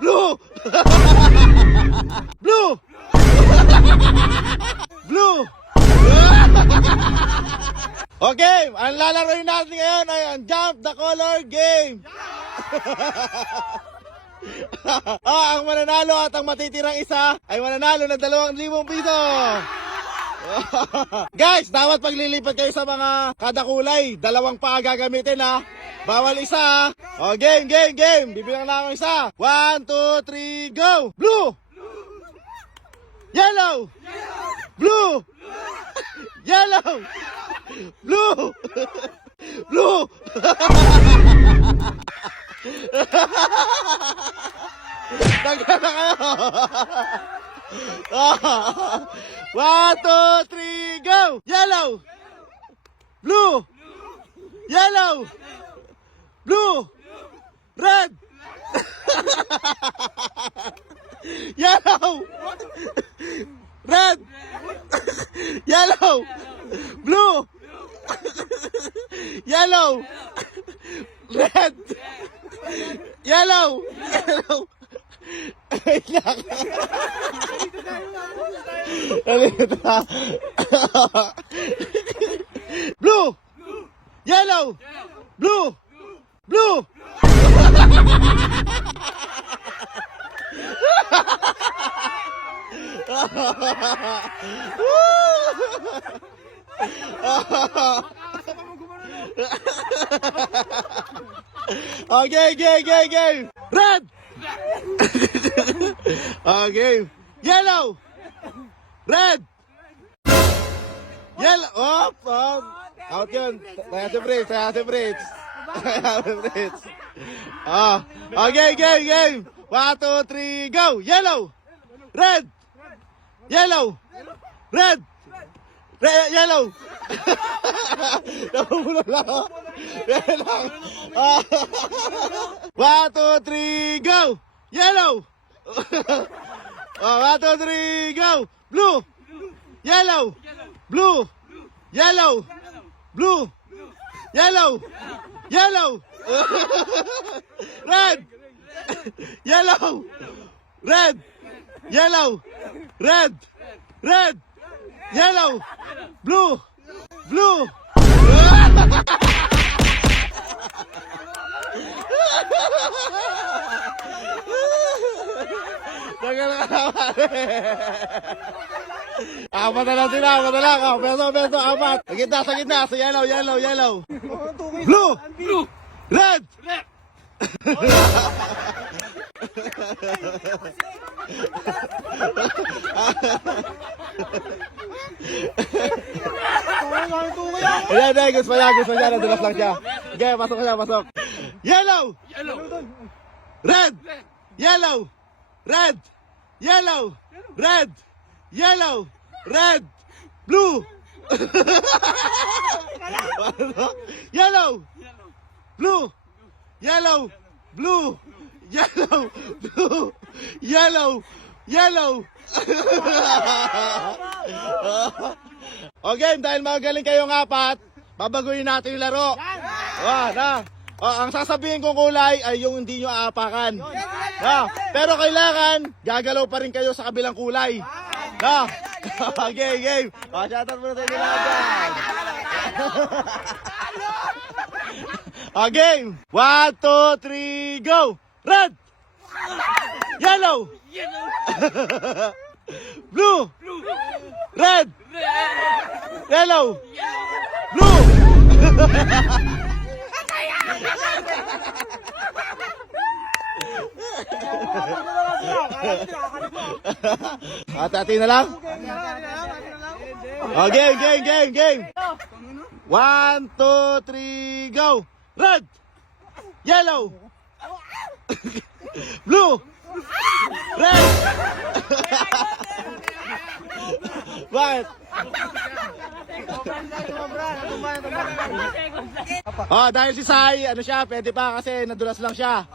Blue! Blue! Blue! Okay, ang lalaroin natin ngayon ay ang Jump the Color Game. Ang mananalo at ang matitirang isa ay mananalo ng 2,000 piso. Guys, dapat paglilipat kayo sa mga kada kulay, 2 paa gagamitin ha. Bawal isa ha. O, game. Bibilang na ako isa. 1, 2, 3, go! Blue! Yellow! Blue! Yellow! Blue! Blue! Tagka na kayo! 1, 2, 3, go! Yellow! Blue! Yellow! Blue! Red! Yellow! Red! Yellow! Blue! Yellow! Red! Yellow! Yellow! Blue! Yellow! Blue! Blue! Okay. Red! Okay. Yellow! Red! Yellow! Out yun. Tayo sa bridge. Okay, game. 1, 2, 3, go! Yellow! Red! Yellow! Red! Yellow! Napumulong lang ako. 1, 2, 3, go! Yellow! 1, 2, 3, go! Blue! Yellow! Blue! Yellow! Blue! Yellow! Yellow! Red! Yellow! Red! Yellow! Red! Red! Yellow! Blue! Blue! Apat na lang sila, Beso, apat. Sa gitna, sa yellow. Blue! Red! Ayan, gusto niya, nadulas lang siya. Okay, pasok. Yellow! Red! Yellow! Red! Yellow! Red! Yellow! Red! Blue! Yellow! Blue! Yellow! Blue! Yellow! Blue! Yellow! Okay, dahil magaling kayong apat, babaguhin natin yung laro. Ang sasabihin kong kulay ay yung hindi nyo aapakan. Pero kailangan, gagalaw pa rin kayo sa kabilang kulay. Okay, game. Shoutout muna tayo nila dyan. Game. 1, 2, 3, go. Red. Yellow. Blue. Red. Yellow. Blue. Ati na lang. Game. 1, 2, 3, go. Red. Yellow. Blue. Red. Bakit? Dahil si Sai, pwede pa kasi nadulas lang siya.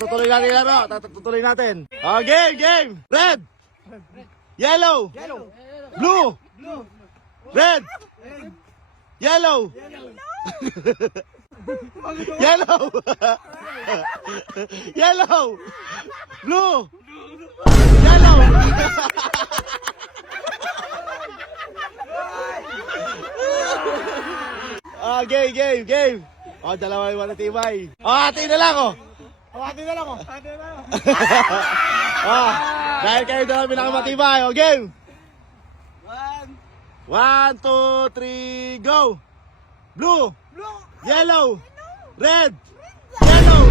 Tutuloy natin. Game. Red. Yellow. Blue. Red. Yellow. Yellow. Yellow. Blue. Yellow. Game. Dalawa yung matitibay. Hati na lang, oh. Hati na lang oh. Dahil kayo dalawa pinakamatibay, game. 1, 2, 3, go. Blue. Yellow. Red. Yellow.